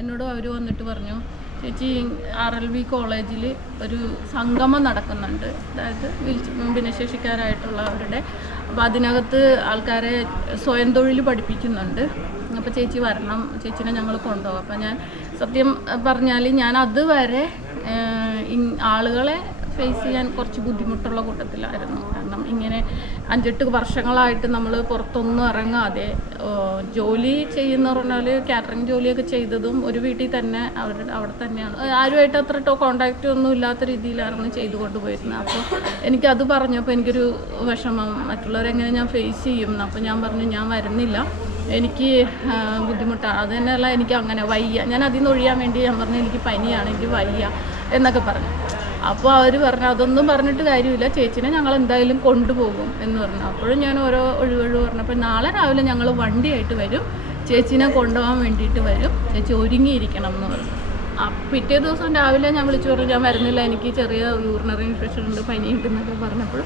എന്നോട് അവർ വന്നിട്ട് പറഞ്ഞു, ചേച്ചി RLV കോളേജിൽ ഒരു സംഗമം നടക്കുന്നുണ്ട്, അതായത് ഭിന്നശേഷിക്കാരായിട്ടുള്ളവരുടെ. അപ്പോൾ അതിനകത്ത് ആൾക്കാരെ സ്വയം തൊഴിൽ പഠിപ്പിക്കുന്നുണ്ട്. അപ്പോൾ ചേച്ചി വരണം, ചേച്ചിനെ ഞങ്ങൾ കൊണ്ടുപോകും. അപ്പോൾ ഞാൻ സത്യം പറഞ്ഞാൽ ഞാൻ അതുവരെ ആളുകളെ ഫേസ് ചെയ്യാൻ കുറച്ച് ബുദ്ധിമുട്ടുള്ള കൂട്ടത്തിലായിരുന്നു. കാരണം ഇങ്ങനെ 5-8 വർഷങ്ങളായിട്ട് നമ്മൾ പുറത്തൊന്നും ഇറങ്ങാതെ ജോലി ചെയ്യുന്ന പറഞ്ഞാൽ കാറ്ററിംഗ് ജോലിയൊക്കെ ചെയ്തതും ഒരു വീട്ടിൽ തന്നെ അവിടെ തന്നെയാണ്. ആരുമായിട്ട് അത്ര കോണ്ടാക്റ്റ് ഒന്നും ഇല്ലാത്ത രീതിയിലായിരുന്നു ചെയ്തുകൊണ്ട് പോയിരുന്നത്. അപ്പോൾ എനിക്കത് പറഞ്ഞപ്പോൾ എനിക്കൊരു വിഷമം, മറ്റുള്ളവരെങ്ങനെ ഞാൻ ഫേസ് ചെയ്യും. അപ്പോൾ ഞാൻ പറഞ്ഞു ഞാൻ വരുന്നില്ല, എനിക്ക് ബുദ്ധിമുട്ടാണ്. അത് തന്നെയല്ല, എനിക്ക് അങ്ങനെ വയ്യ, ഞാൻ അതിൽ നിന്ന് ഒഴിയാൻ വേണ്ടി ഞാൻ പറഞ്ഞു എനിക്ക് പനിയാണ്, എനിക്ക് വയ്യ എന്നൊക്കെ പറഞ്ഞു. അപ്പോൾ അവർ പറഞ്ഞു അതൊന്നും പറഞ്ഞിട്ട് കാര്യമില്ല, ചേച്ചിനെ ഞങ്ങൾ എന്തായാലും കൊണ്ടുപോകും എന്ന് പറഞ്ഞു. അപ്പോഴും ഞാൻ ഓരോ ഒഴിവൊഴിവ് പറഞ്ഞപ്പോൾ നാളെ രാവിലെ ഞങ്ങൾ വണ്ടിയായിട്ട് വരും, ചേച്ചിനെ കൊണ്ടുപോകാൻ വേണ്ടിയിട്ട് വരും, ചേച്ചി ഒരുങ്ങിയിരിക്കണം എന്ന് പറഞ്ഞു. പിറ്റേ ദിവസം രാവിലെ ഞാൻ വിളിച്ചു പറഞ്ഞു ഞാൻ വരുന്നില്ല, എനിക്ക് ചെറിയ യൂറിനറി ഇൻഫെക്ഷൻ ഉണ്ട്, പനിയുണ്ട് എന്നൊക്കെ പറഞ്ഞപ്പോൾ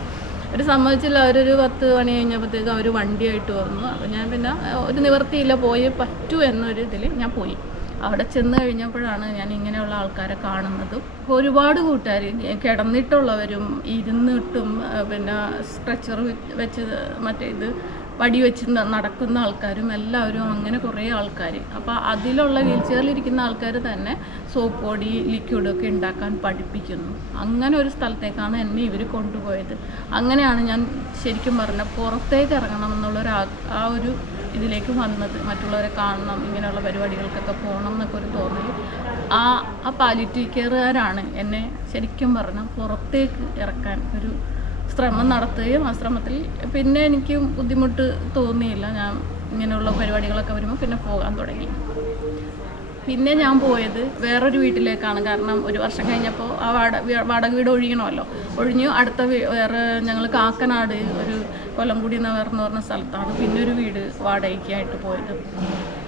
അവർ സമ്മതിച്ചില്ല. അവരൊരു 10 മണി കഴിഞ്ഞപ്പോഴത്തേക്ക് അവർ വണ്ടിയായിട്ട് വന്നു. അപ്പോൾ ഞാൻ പിന്നെ ഒരു നിവർത്തിയില്ല, പോയേ പറ്റൂ എന്നൊരു ഇതിൽ ഞാൻ പോയി. അവിടെ ചെന്ന് കഴിഞ്ഞപ്പോഴാണ് ഞാൻ ഇങ്ങനെയുള്ള ആൾക്കാരെ കാണുന്നതും. ഒരുപാട് കൂട്ടുകാർ കിടന്നിട്ടുള്ളവരും ഇരുന്നിട്ടും പിന്നെ സ്ട്രെച്ചർ വെച്ച് മറ്റേ ഇത് വടി വെച്ച് നടക്കുന്ന ആൾക്കാരും എല്ലാവരും, അങ്ങനെ കുറേ ആൾക്കാർ. അപ്പോൾ അതിലുള്ള വീൽ ചെയറിലിരിക്കുന്ന ആൾക്കാർ തന്നെ സോപ്പ് പൊടി ലിക്വിഡൊക്കെ ഉണ്ടാക്കാൻ പഠിപ്പിക്കുന്നു. അങ്ങനെ ഒരു സ്ഥലത്തേക്കാണ് എന്നെ ഇവർ കൊണ്ടുപോയത്. അങ്ങനെയാണ് ഞാൻ ശരിക്കും പറഞ്ഞാൽ പുറത്തേക്ക് ഇറങ്ങണം എന്നുള്ളൊരു ആ ഒരു ഇതിലേക്ക് വന്നത്. മറ്റുള്ളവരെ കാണണം, ഇങ്ങനെയുള്ള പരിപാടികൾക്കൊക്കെ പോകണം എന്നൊക്കെ ഒരു തോന്നൽ ആ പാലിറ്റീവ് കെയറുകാരാണ് എന്നെ ശരിക്കും പറഞ്ഞാൽ പുറത്തേക്ക് ഇറക്കാൻ ഒരു ശ്രമം നടത്തുകയും ആ ശ്രമത്തിൽ പിന്നെ എനിക്ക് ബുദ്ധിമുട്ട് തോന്നിയില്ല. ഞാൻ ഇങ്ങനെയുള്ള പരിപാടികളൊക്കെ വരുമ്പോൾ പിന്നെ പോകാൻ തുടങ്ങി. പിന്നെ ഞാൻ പോയത് വേറൊരു വീട്ടിലേക്കാണ്. കാരണം 1 വർഷം കഴിഞ്ഞപ്പോൾ ആ വാടക വീട് ഒഴിയണമല്ലോ, ഒഴിഞ്ഞു. അടുത്ത വേറെ ഞങ്ങൾ കാക്കനാട് ഒരു കൊല്ലംകുടി എന്ന് പറഞ്ഞ സ്ഥലത്താണ് പിന്നെ ഒരു വീട് വാടകയ്ക്കായിട്ട് പോയത്.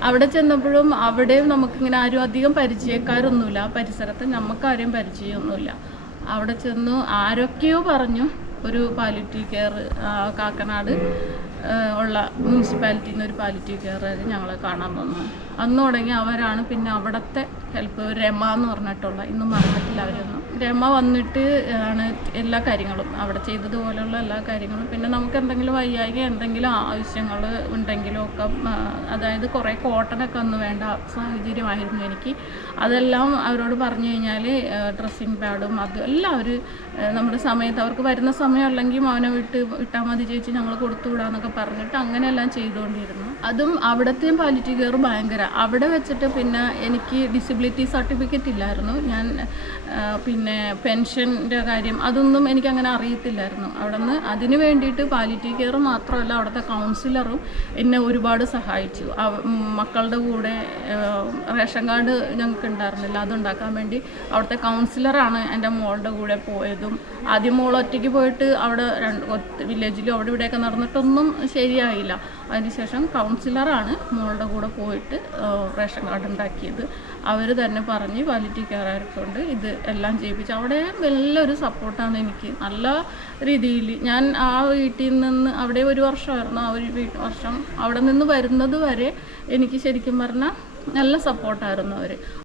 അവിടെ ചെന്നപ്പോഴും അവിടെയും നമുക്കിങ്ങനെ ആരും അധികം പരിചയക്കാരൊന്നുമില്ല, ആ പരിസരത്ത് നമുക്കാരെയും പരിചയമൊന്നുമില്ല. അവിടെ ചെന്നു ആരൊക്കെയോ പറഞ്ഞു ഒരു പാലിറ്റീവ് കെയർ കാക്കനാട് ഉള്ള മുനിസിപ്പാലിറ്റിയിൽ നിന്ന് ഒരു പാലിറ്റീവ് കെയർ ഞങ്ങളെ കാണാൻ വന്നു. അന്ന് തുടങ്ങി അവരാണ് പിന്നെ അവിടുത്തെ ഹെൽപ്പ്. രമ എന്ന് പറഞ്ഞിട്ടുള്ള, ഇന്നും മറന്നിട്ടില്ല അവരൊന്നും. രമ വന്നിട്ട് ആണ് എല്ലാ കാര്യങ്ങളും അവിടെ ചെയ്തതുപോലെയുള്ള എല്ലാ കാര്യങ്ങളും. പിന്നെ നമുക്ക് എന്തെങ്കിലും വയ്യായ്ക എന്തെങ്കിലും ആവശ്യങ്ങൾ ഉണ്ടെങ്കിലും ഒക്കെ, അതായത് കുറേ കോട്ടനൊക്കെ ഒന്നും വേണ്ട സാഹചര്യമായിരുന്നു എനിക്ക്. അതെല്ലാം അവരോട് പറഞ്ഞു കഴിഞ്ഞാൽ ഡ്രസ്സിങ് പാഡും അതും എല്ലാം അവർ നമ്മുടെ സമയത്ത് അവർക്ക് വരുന്ന സമയം അല്ലെങ്കിൽ അവനെ വിട്ടാൽ മതി ചേച്ചി ഞങ്ങൾ കൊടുത്തു വിടാന്നൊക്കെ പറഞ്ഞിട്ട് അങ്ങനെയെല്ലാം ചെയ്തുകൊണ്ടിരുന്നു. അതും അവിടത്തെയും പാലിറ്റീവ് കെയർ ഭയങ്കര. അവിടെ വെച്ചിട്ട് പിന്നെ എനിക്ക് ഡിസബിലിറ്റി സർട്ടിഫിക്കറ്റ് ഇല്ലായിരുന്നു. ഞാൻ പിന്നെ പെൻഷൻ്റെ കാര്യം അതൊന്നും എനിക്കങ്ങനെ അറിയത്തില്ലായിരുന്നു. അവിടെ നിന്ന് അതിന് വേണ്ടിയിട്ട് പാലിറ്റീവ് കെയർ മാത്രമല്ല അവിടുത്തെ കൗൺസിലറും എന്നെ ഒരുപാട് സഹായിച്ചു. മക്കളുടെ കൂടെ റേഷൻ കാർഡ് ഞങ്ങൾക്ക് ഉണ്ടായിരുന്നില്ല, അതുണ്ടാക്കാൻ വേണ്ടി അവിടുത്തെ കൗൺസിലറാണ് എൻ്റെ മോളുടെ കൂടെ പോയതും. ആദ്യം മോൾ ഒറ്റയ്ക്ക് പോയിട്ട് അവിടെ വില്ലേജിലും അവിടെ ഇവിടെയൊക്കെ നടന്നിട്ടൊന്നും ശരിയായില്ല. അതിനുശേഷം കൗൺസിലറാണ് മോളുടെ കൂടെ പോയിട്ട് റേഷൻ കാർഡ് ഉണ്ടാക്കിയത്. അവർ തന്നെ പറഞ്ഞ് പാലിറ്റീവ് കെയറുകാരെ കൊണ്ട് ഇത് എല്ലാം ചെയ്യിപ്പിച്ചു. അവിടെ വലിയൊരു സപ്പോർട്ടാണ് എനിക്ക്. നല്ല രീതിയിൽ ഞാൻ ആ വീട്ടിൽ നിന്ന് അവിടെ 1 വർഷമായിരുന്നു, ആ ഒരു വർഷം അവിടെ നിന്ന് വരുന്നത് വരെ എനിക്ക് ശരിക്കും പറഞ്ഞാൽ നല്ല സപ്പോർട്ടായിരുന്നു അവർ.